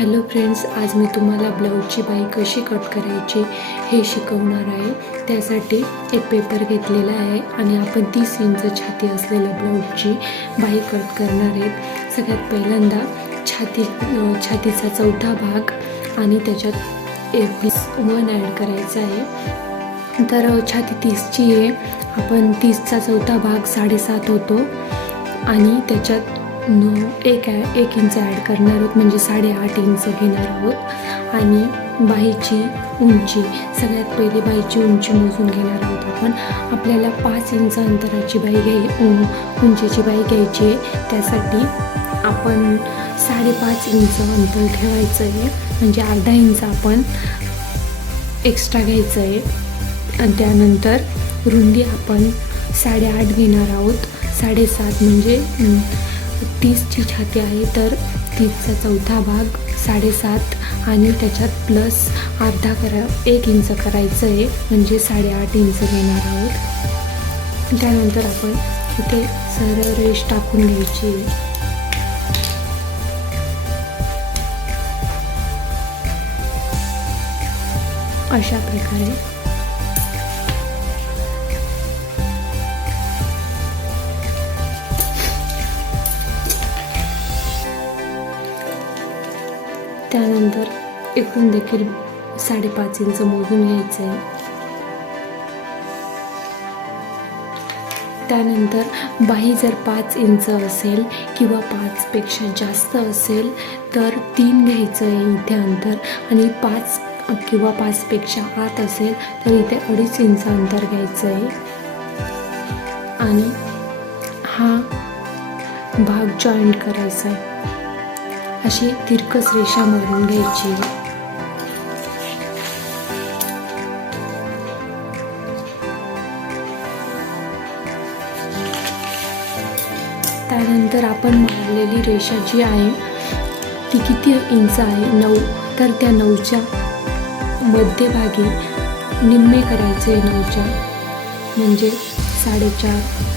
Hello friends, आज मी तुम्हाला ब्लाऊजची बाही कशी कट करायची हे शिकवणार आहे. त्यासाठी एक पेपर घेतलेला आहे आणि आपण 30 इंच छाती असलेल्या ब्लाऊजची बाही कट करणार आहेत. सगळ्यात पहिल्यांदा छातीचा चौथा भाग आणि त्याच्यात एक पीस 1 ॲड करायचा आहे. तर छाती 30ची आहे, आपण 30चा चौथा भाग 7.5 होतो आणि त्याच्यात 1 इंच ॲड करणार आहोत, म्हणजे 8.5 इंच घेणार आहोत. आणि बाहीची उंची, सगळ्यात पहिली बाहीची उंची मोजून घेणार आहोत आपण. आपल्याला 5 इंच अंतराची उंचीची बाही घ्यायची आहे. त्यासाठी आपण 5.5 इंच अंतर ठेवायचं आहे, म्हणजे अर्धा इंच आपण एक्स्ट्रा घ्यायचं आहे. आणि त्यानंतर रुंदी आपण 8.5 घेणार आहोत. 7.5 म्हणजे 30ची छाती आहे, तर 30चा चौथा भाग 7.5 आणि त्याच्यात प्लस अर्धा 1 इंच करायचं आहे, म्हणजे 8.5 इंच घेणार आहोत. त्यानंतर आपण इथे सरळ रेष टाकून घ्यायची आहे. अशा प्रकारे त्यानंतर इकडून देखील 5.5 इंच मोजून घ्यायचं आहे. त्यानंतर बाही जर 5 इंच असेल किंवा 5पेक्षा जास्त असेल तर 3 घ्यायचं आहे इथे अंतर, आणि 5 किंवा 5पेक्षा आत असेल तर इथे 2.5 इंच अंतर घ्यायचं आहे. आणि हा भाग जॉईंट करायचा आहे. अशी तिरकस रेषा मारून घ्यायची. त्यानंतर आपण मारलेली रेषा जी आहे ती किती इंच आहे, 9, तर त्या 9च्या मध्यभागी निम्मे करायचे. 9च्या म्हणजे 4.5,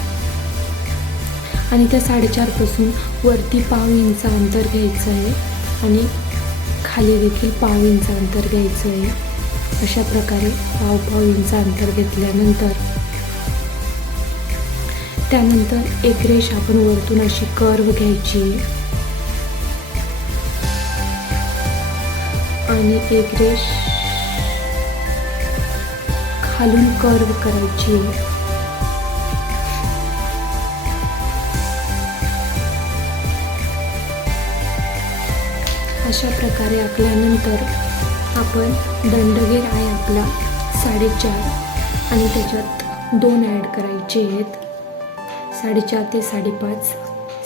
आणि त्या 4.5 पासून वरती 1/2 इंच अंतर घ्यायचं आहे आणि खाली देखील 1/2 इंच अंतर घ्यायचं आहे. अशा प्रकारे 1/2 इंच अंतर घेतल्यानंतर त्यानंतर एक रेष आपण वरतून अशी कर्व घ्यायची आणि एक रेष खालून कर्व करायची. अशा प्रकारे आखल्यानंतर आपण दंडगेर आहे आपला 4.5 आणि त्याच्यात 2 ॲड करायचे आहेत. 4.5 ते 5.5,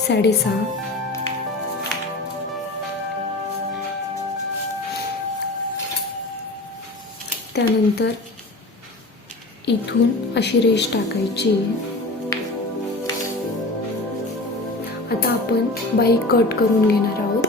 6.5. त्यानंतर इथून अशी रेष टाकायची. आता आपण बाही कट करून घेणार आहोत.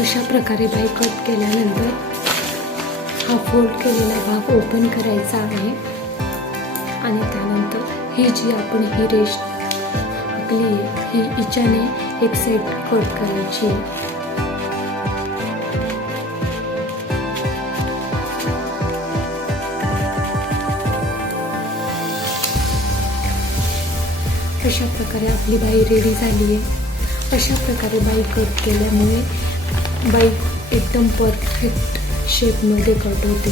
अशा प्रकारे बाही कट केल्यानंतर हा फोल्ड केलेला भाग ओपन करायचा आहे आणि त्यानंतर ही जी आपण ही रेष आखली आहे ही हिच्याने एक साईड कट करायची. अशा प्रकारे आपली बाही रेडी झाली आहे. अशा प्रकारे बाही कट केल्यामुळे बाही एकदम परफेक्ट शेपमध्ये कट होते.